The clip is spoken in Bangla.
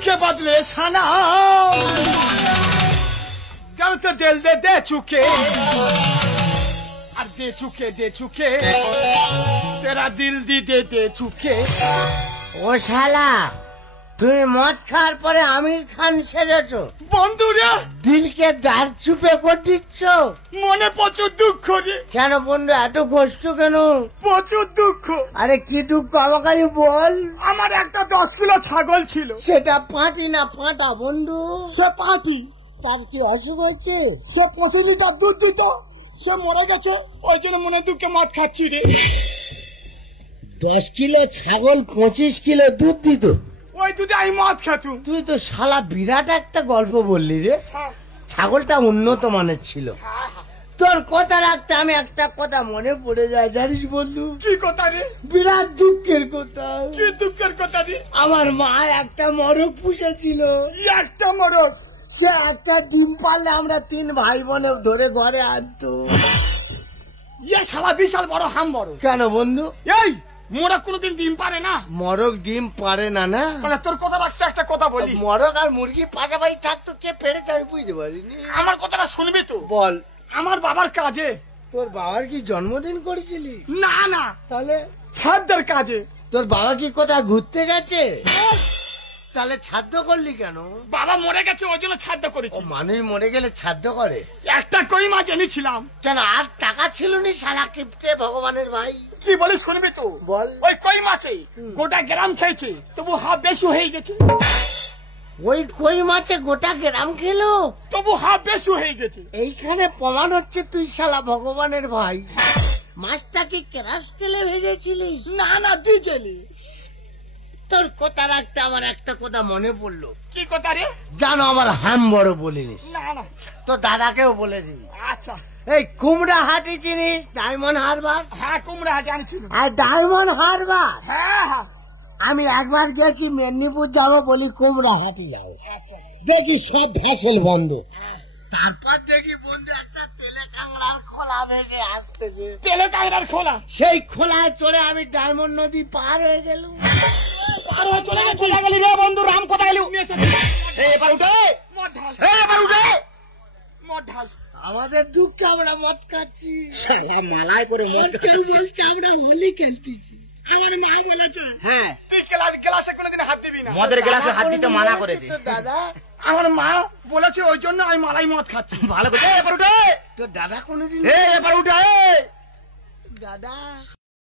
के बदले सना जब तो दिल दे चुके और दे चुके तेरा दिल दे चुके। ও শালা তুমি মদ খাওয়ার পরে আমির খান সেজেছ বন্ধুরা, দিলকে দাঁড় চুপে করে দিচ্ছ। মনে প্রচুর দুঃখ রে। কেন বন্ধু এত কষ্ট কেন? প্রচুর দুঃখ। আরে কি দুঃখ আমাকে বল। আমার একটা 10 কিলো ছাগল ছিল। সেটা পাটি না ফাটা বন্ধু? সে পাটি। তার কি অসুখ হয়েছে? সে 25 লিটার দুধ দিত, সে মরে গেছে, ওই জন্য মনে দুঃখে মদ খাচ্ছি রে। 10 কিলো ছাগল 25 কিলো দুধ দিত? ওই দুধে আমি মদ খেতুম। তুই তো শালা বিরাট একটা গল্প বললি রে। ছাগলটা উন্নত মানের ছিল। তোর কথা রাখতে আমি একটা কথা মনে পড়ে যায় জানিস বন্ধু? কি কথা রে? বিরাট দুঃখের কথা। কি দুঃখের কথা রে? আমার মা একটা মরক পুষেছিল। একটা মরক? সে একটা ডিম পারলে আমরা 3 ভাই বোনে ধরে ঘরে আনতো। ইয়ে শালা বিশাল বড় হাম বড়। কেন বন্ধু? এই মোরগ কোনদিন ডিম পারে না। মরক ডিম পারে না? না তাহলে তোর কথা রাখতে একটা কথা বলি। মরক আর মুরগি পাশাপাশি থাকতো, কে পেরেছে আমি বুঝতে পারিনি। আমার কথাটা শুনবি তো? বল। আমার বাবার কাজে। তোর বাবার কি জন্মদিন করেছিলি? না না, তাহলে ছাদদের কাজে। তোর বাবা কি কোথাও ঘুরতে গেছে? তাহলে ছাদ্য করলি কেন? বাবা মরে গেছে, ওই জন্য ছাদ্য করেছি। মানুষ মরে গেলে ছাদ্য করে? একটা কই মাছ এনেছিলাম। কেন আর টাকা ছিল নি শালা কিপটে ভগবানের ভাই? কি বলে শুনবি তো? বল। ওই কই মাছে গোটা গ্রাম খেয়েছে, তবু হাফ বেশি হয়ে গেছে। ওই কই মাছে গোটা গ্রাম খেলো, তবু হাফ বেশি হয়ে গেছে। এইখানে প্রমাণ হচ্ছে তুই শালা ভগবানের ভাই। মাছটা কি কেরাস তেলে ভেজেছিলিস? না না, ডিজেলে। তোর কথা রাখতে আমার একটা কথা মনে পড়লো। কি কথা রে? জানো আমার হাম বড় বলিনিস? না না। তো দাদাকেও বলে দিবি। আচ্ছা। এই কুমড়া হাটি চিনিস? ডায়মন্ড হারবার। হ্যাঁ, কুমড়া জানছি। আর ডায়মন্ড হারবার? হ্যাঁ হ্যাঁ। আমি একবার গেছি মেদিনীপুর যাবো বলি কুমড়া হাটি যাবো, আচ্ছা। দেখি সব ভ্যাসেল বন্ধ। তারপর দেখি বন্ধু একটা তেলে কাংড়ার খোলা ভেসে আসতেছে। তেলে কাংড়ার খোলা? সেই খোলায় চড়ে আমি ডায়মন্ড নদী পার হয়ে গেলুম। পার হয়ে চলে গেলি রে বন্ধু। রাম কোথায় গেলি? এবার উঠে মদ ঢাল। এবার উঠে মদ ঢাল। আমাদের দুঃখে আমরা মদ খাচ্ছি। মালায় করে মদ খেলছি, আমরা হোলি খেলতেছি। আমার মা বলেছে হ্যাঁ তুই ক্লাসে কোনোদিন হাত দিবি না। মদের গ্লাসে হাত দিতে মানা করেছে দাদা। আমার মা বলেছে, ওই জন্য আমি মালাই মদ খাচ্ছি। ভালো করে এবার উঠে। তো দাদা কোনোদিন এবার উঠে দাদা